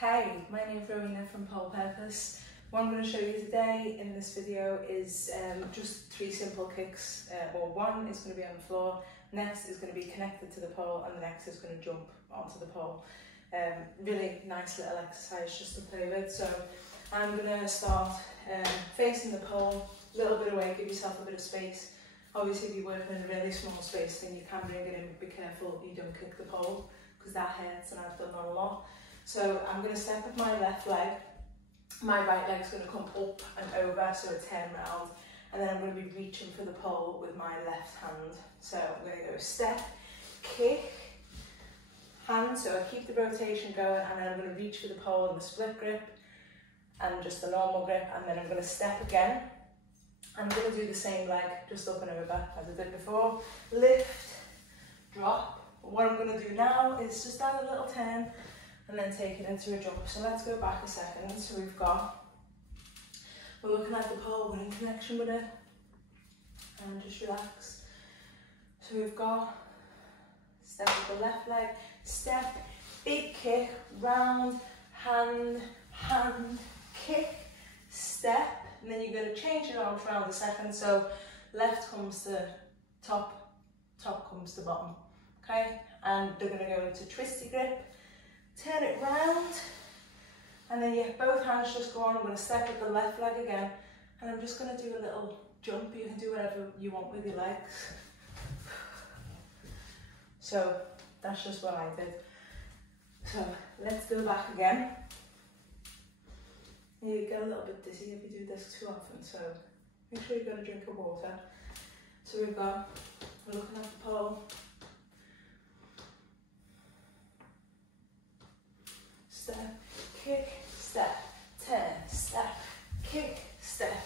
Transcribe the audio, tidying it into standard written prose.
Hi, my name is Rowena from Pole Purpose. What I'm going to show you today in this video is just 3 simple kicks. One is going to be on the floor, next is going to be connected to the pole, and the next is going to jump onto the pole. Really nice little exercise just to play with. So I'm going to start facing the pole, a little bit away, give yourself a bit of space. Obviously if you're working in a really small space then you can bring it in, but be careful you don't kick the pole because that hurts, and I've done that a lot. So I'm going to step with my left leg, my right leg's going to come up and over, so a turn round, and then I'm going to be reaching for the pole with my left hand. So I'm going to go step, kick, hand, so I keep the rotation going, and then I'm going to reach for the pole in the split grip and just the normal grip, and then I'm going to step again. I'm going to do the same leg, just up and over as I did before. Lift, drop. What I'm going to do now is just add a little turn and then take it into a jump. So let's go back a second. So we're looking at the pole, we're in connection with it, and just relax. So we've got step with the left leg, step, big kick, round, hand, hand, kick, step, and then you're going to change your arms around a second. So left comes to top, top comes to bottom. Okay, and they're going to go into twisty grip, turn it round, and then both hands just go on. I'm going to step with the left leg again, and I'm just going to do a little jump. You can do whatever you want with your legs. So that's just what I did. So let's go back again. You get a little bit dizzy if you do this too often, so make sure you've got a drink of water. So we're looking at the pole. Step, kick, step, turn, step, kick, step,